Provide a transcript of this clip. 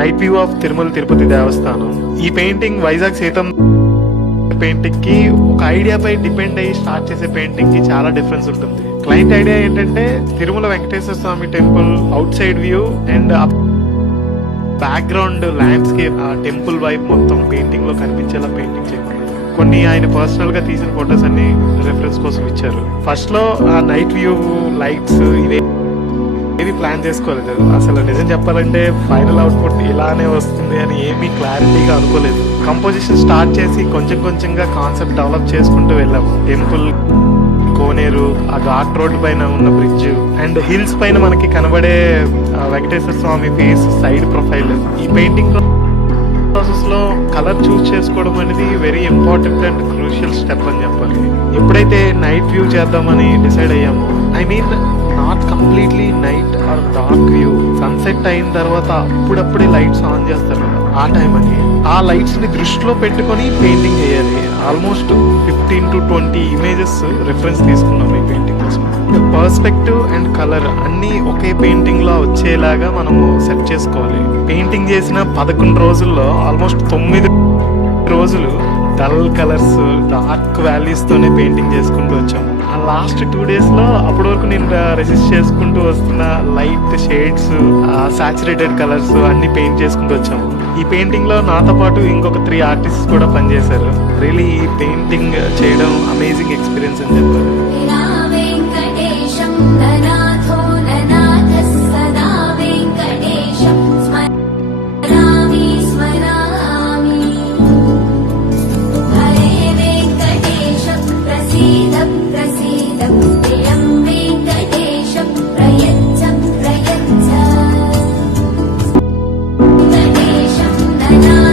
Night view of Tirumala Tirupati Devasthanam. ఈ painting Vizag సీతం painting కి ఒక ఐడియాపై డిపెండ్ అయ్యి స్టార్ట్ చేసే పెయింటింగ్ కి చాలా డిఫరెన్స్ ఉంటుంది. క్లయింట్ ఐడియా ఏంటంటే Tirumala Venkateswara Swamy temple outside view and background landscape, ఆ టెంపుల్ వైపు మొత్తం పెయింటింగ్ లో కనిపించేలా పెయింటింగ్ చేయమన్నారు. కొన్ని ఆయన పర్సనల్ గా తీసిన ఫొటోస్ అన్ని రెఫరెన్స్ కోసం ఇచ్చారు. ఫస్ట్ లో ఆ నైట్ వ్యూ, లైట్స్ ఏవి ప్లాన్ చేసుకోలేదు. అసలు నిజం చెప్పాలంటే ఫైనల్ అవుట్పుట్ ఇలానే వస్తుంది అని ఏమీ క్లారిటీగా అనుకోలేదు. కంపోజిషన్ స్టార్ట్ చేసి కొంచెం కొంచెంగా కాన్సెప్ట్ డెవలప్ చేసుకుంటూ వెళ్ళాము. టెంపుల్, కోనేరు, ఆ ఘాట్ రోడ్ పైన ఉన్న బ్రిడ్జ్ అండ్ హిల్స్ పైన మనకి కనబడే Venkateswara Swamy face, side profile. ఈ పెయింటింగ్ ప్రాసెస్ లో కలర్ చూస్ చేసుకోవడం అనేది very important and crucial step అని చెప్పాలి. ఎప్పుడైతే నైట్ వ్యూ చేద్దామని డిసైడ్ అయ్యామో, I mean not completely night or dark view, sunset అయిన తర్వాత అప్పుడప్పుడే లైట్స్ ఆన్ చేస్తారు కదా, ఆ టైం అని ఆ లైట్స్ ని దృష్టిలో పెట్టుకొని పెయింటింగ్ చేయాలి. ఆల్మోస్ట్ 15 to 20 ఇమేజెస్ రిఫరెన్స్ తీసుకున్నాం ఈ పెయింటింగ్ కోసం. పర్స్పెక్టివ్ అండ్ కలర్ అన్ని ఒకే పెయింటింగ్ లో వచ్చేలాగా మనము సెట్ చేసుకోవాలి. పెయింటింగ్ చేసిన 11 రోజుల్లో ఆల్మోస్ట్ 9 రోజులు డల్ కలర్స్, డార్క్ వాల్యూస్ తోనే పెయింటింగ్ చేసుకుంటూ వచ్చాము. ఆ లాస్ట్ 2 days లో అప్పటి వరకు నేను రెసిస్ట్ చేసుకుంటూ వస్తున్న లైట్ షేడ్స్, సాచురేటెడ్ కలర్స్ అన్ని పెయింట్ చేసుకుంటూ వచ్చాము. ఈ పెయింటింగ్ లో నాతో పాటు ఇంకొక 3 ఆర్టిస్ట్ కూడా పనిచేశారు. రియలీ ఈ పెయింటింగ్ చేయడం అమేజింగ్ ఎక్స్పీరియన్స్ అని చెప్పారు. I know.